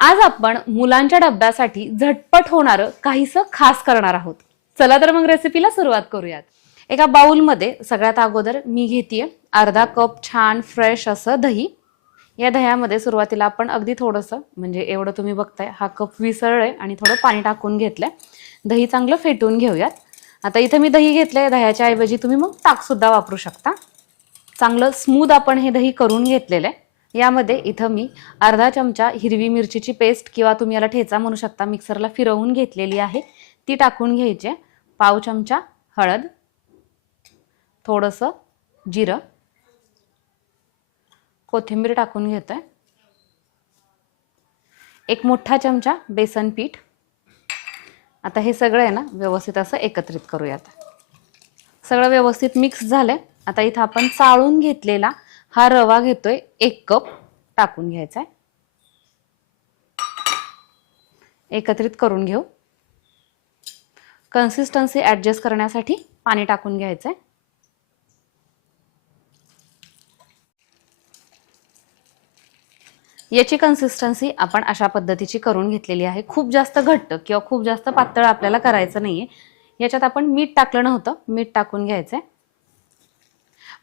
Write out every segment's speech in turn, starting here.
आज आपण मुलांच्या डब्यासाठी झटपट होणारं काहीसं खास करणार आहोत. चला तर मग रेसिपीला सुरुवात करूयात. एका बाउलमध्ये सगळ्यात अगोदर मी घेतेय अर्धा कप छान फ्रेश असं दही. या दह्यामध्ये सुरुवातीला आपण अगदी थोडंसं, म्हणजे एवढं तुम्ही बघताय, हा कप विसळलंय आणि थोडं पाणी टाकून घेतलंय. दही चांगलं फेटून घेऊयात. आता इथे मी दही घेतलंय, दह्याच्या ऐवजी तुम्ही मग ताक सुद्धा वापरू शकता. चांगलं स्मूथ आपण हे दही करून घेतलेलं आहे. यामध्ये इथं मी अर्धा चमचा हिरवी मिरचीची पेस्ट किंवा तुम्ही याला ठेचा म्हणू शकता, मिक्सरला फिरवून घेतलेली आहे, ती टाकून घ्यायची. पाव चमचा हळद, थोडंसं जिरं, कोथिंबीर टाकून घेतोय. एक मोठा चमचा बेसन पीठ. आता हे सगळं आहे ना व्यवस्थित असं एकत्रित करूयात. सगळं व्यवस्थित मिक्स झालंय. आता इथं आपण चाळून घेतलेला हा रवा घेतोय, 1 कप टाकून घ्यायचा आहे. एकत्रित करून घेऊ. कन्सिस्टन्सी ऍडजस्ट करण्यासाठी पाणी टाकून घ्यायचंय. याची कन्सिस्टन्सी आपण अशा पद्धतीची करून घेतलेली आहे. खूप जास्त घट्ट किंवा खूप जास्त पातळ आपल्याला करायचं नाहीये. याच्यात आपण मीठ टाकलं नव्हतं, मीठ टाकून घ्यायचंय.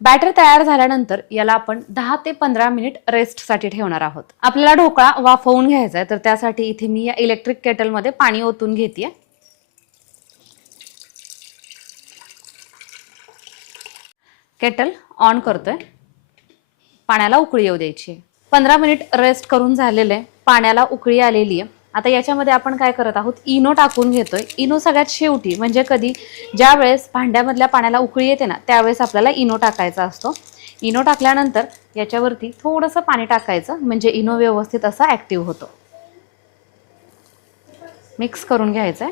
बॅटर तयार झाल्यानंतर याला आपण 10 ते 15 मिनिट रेस्टसाठी ठेवणार आहोत. आपल्याला ढोकळा वाफवून घ्यायचा आहे, तर त्यासाठी इथे मी या इलेक्ट्रिक केटलमध्ये पाणी ओतून घेतेय. केटल ऑन करतोय. पाण्याला उकळी येऊ द्यायची. 15 मिनिट रेस्ट करून झालेले, पाण्याला उकळी आलेली आहे. आता याच्यामध्ये आपण काय करत आहोत, इनो टाकून घेतोय. इनो सगळ्यात शेवटी, म्हणजे कधी ज्या वेळेस भांड्यामधल्या पाण्याला उकळी येते ना, त्यावेळेस आपल्याला इनो टाकायचा असतो. इनो टाकल्यानंतर याच्यावरती थोडंसं पाणी टाकायचं, म्हणजे इनो व्यवस्थित असा ऍक्टिव्ह होतो. मिक्स करून घ्यायचंय.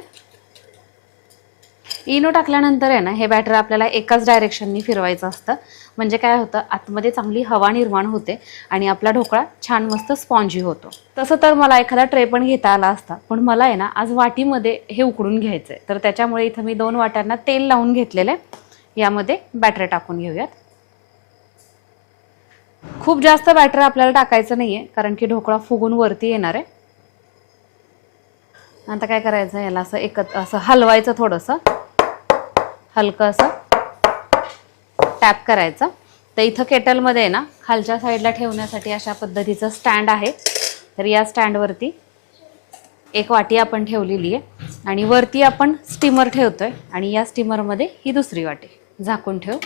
इनो टाकल्यानंतर आहे ना, हे बॅटर आपल्याला एकाच डायरेक्शननी फिरवायचं असतं. म्हणजे काय होतं, आतमध्ये चांगली हवा निर्माण होते आणि आपला ढोकळा छान मस्त स्पॉन्जी होतो. तसं तर मला एखादा ट्रे पण घेता आला असता, पण मला आहे ना आज वाटीमध्ये हे उकडून घ्यायचंय, तर त्याच्यामुळे इथं मी 2 वाट्यांना तेल लावून घेतलेलं आहे. यामध्ये बॅटर टाकून घेऊयात. खूप जास्त बॅटर आपल्याला टाकायचं नाहीये, कारण की ढोकळा फुगून वरती येणार आहे. आता काय करायचं, याला असं असं हलवायचं, थोडंसं हलकं असं टॅप करायचं. तर इथं केटलमध्ये ना खालच्या साईडला ठेवण्यासाठी अशा पद्धतीचं स्टँड आहे. तर या स्टँडवरती 1 वाटी आपण ठेवलेली आहे आणि वरती आपण स्टीमर ठेवतोय आणि या स्टीमरमध्ये ही दुसरी वाटी झाकून ठेव.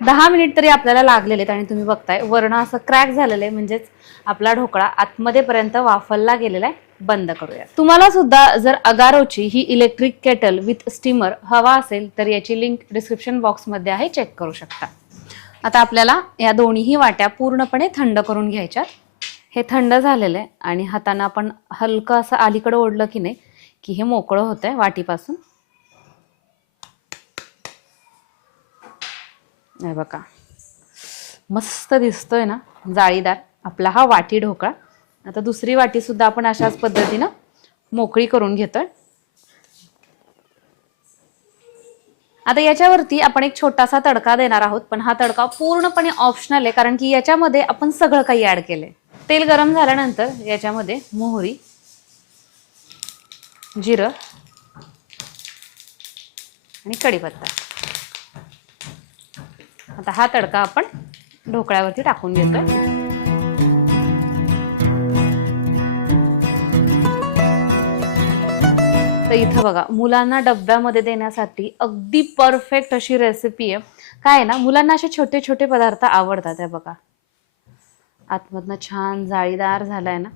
10 मिनिट तरी आपल्याला लागलेले आहेत आणि तुम्ही बघताय वरण असं क्रॅक झालेलं आहे, म्हणजेच आपला ढोकळा आतमध्ये पर्यंत वाफलला गेलेला आहे. बंद करूया. तुम्हाला सुद्धा जर अगारोची ही इलेक्ट्रिक केटल विथ स्टीमर हवा असेल तर याची लिंक डिस्क्रिप्शन बॉक्समध्ये आहे, चेक करू शकता. आता आपल्याला या दोन्हीही वाट्या पूर्णपणे थंड करून घ्यायच्यात. हे थंड झालेलं आहे आणि हाताने आपण हलकं असं अलीकडे ओढलं की नाही की हे मोकळं होतंय वाटीपासून. हे बघा, मस्त दिसतोय ना जाळीदार आपला हा वाटी ढोकळा. आता दुसरी वाटी सुद्धा आपण अशाच पद्धतीनं मोकळी करून घेतोय. आता याच्यावरती आपण एक छोटासा तडका देणार आहोत, पण हा तडका पूर्णपणे ऑप्शनल आहे, कारण की याच्यामध्ये आपण सगळं काही ऍड केलंय. तेल गरम झाल्यानंतर याच्यामध्ये मोहरी, जिरं आणि कढीपत्ता. आता हा तडका आपण ढोकळ्यावरती टाकून घेतोय. तर इथं बघा, मुलांना डब्यामध्ये देण्यासाठी अगदी परफेक्ट अशी रेसिपी आहे. काय आहे ना, मुलांना असे छोटे छोटे पदार्थ आवडतात. हे बघा, आतमधनं छान जाळीदार झालाय ना.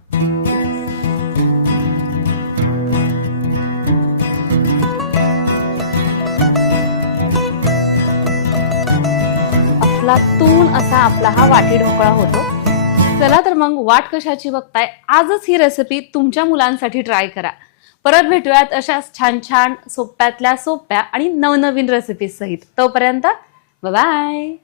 अफलातून असा आपला हा वाटी ढोकळा होतो. चला तर मग वाट कशाची बघताय, आजच ही रेसिपी तुमच्या मुलांसाठी ट्राय करा. परत भेटूयात अशाच छान छान सोप्यातल्या सोप्या आणि नवनवीन रेसिपीज सहित. तोपर्यंत बाय बाय.